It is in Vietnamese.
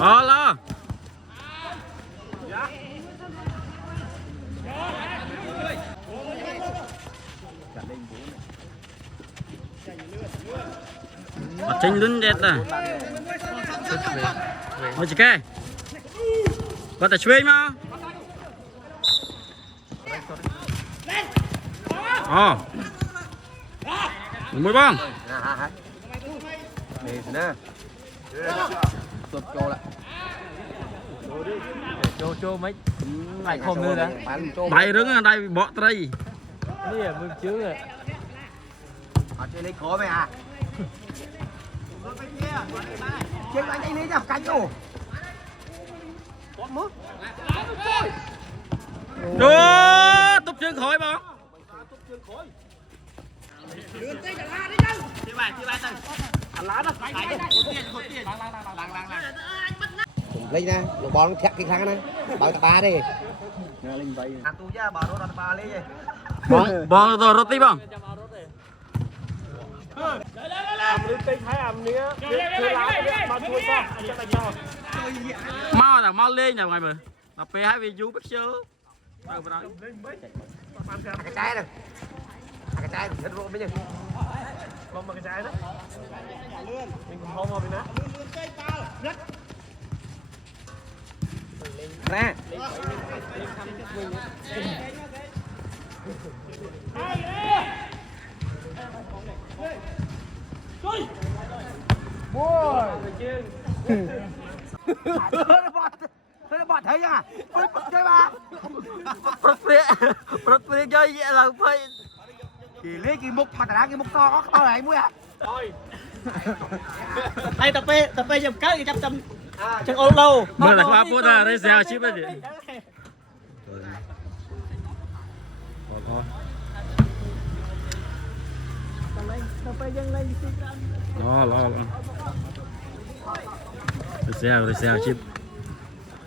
lo chênh lươn đẹp à ôi chị kê có thể chơi mà mùi bông Chô mấy phải không nữa đó. bài rừng ở đây bỏ tray Đây là mương chứ rồi. Họ chơi lấy khó mày à? Chơi anh lấy ra cánh đồ. Đô túc chân khỏi bông Lên nè, lục bò nó thẹt cái kháng nè. Bảo cả ba đi. Ăn tu ra bảo nó ba lấy vậy. bông rồi roti bông mau là mau lên nào ngày mà tập p hai vì du biết chưa Cái trái này. Cái trái hết rồi bây giờ. Không mà cái trái đó. Mình không mà mình á. Nè. Thôi nó bỏ thấy à? Ôi chơi ba. bật phê chơi vậy là phê Kỳ lấy cái mục mà đá cái mục to có này mua à? Thôi. Đây tập phê dùm cái trăm trăm chân ô lâu. mưa là qua phút ra đây xèo chip đấy chị lo lo xèo chip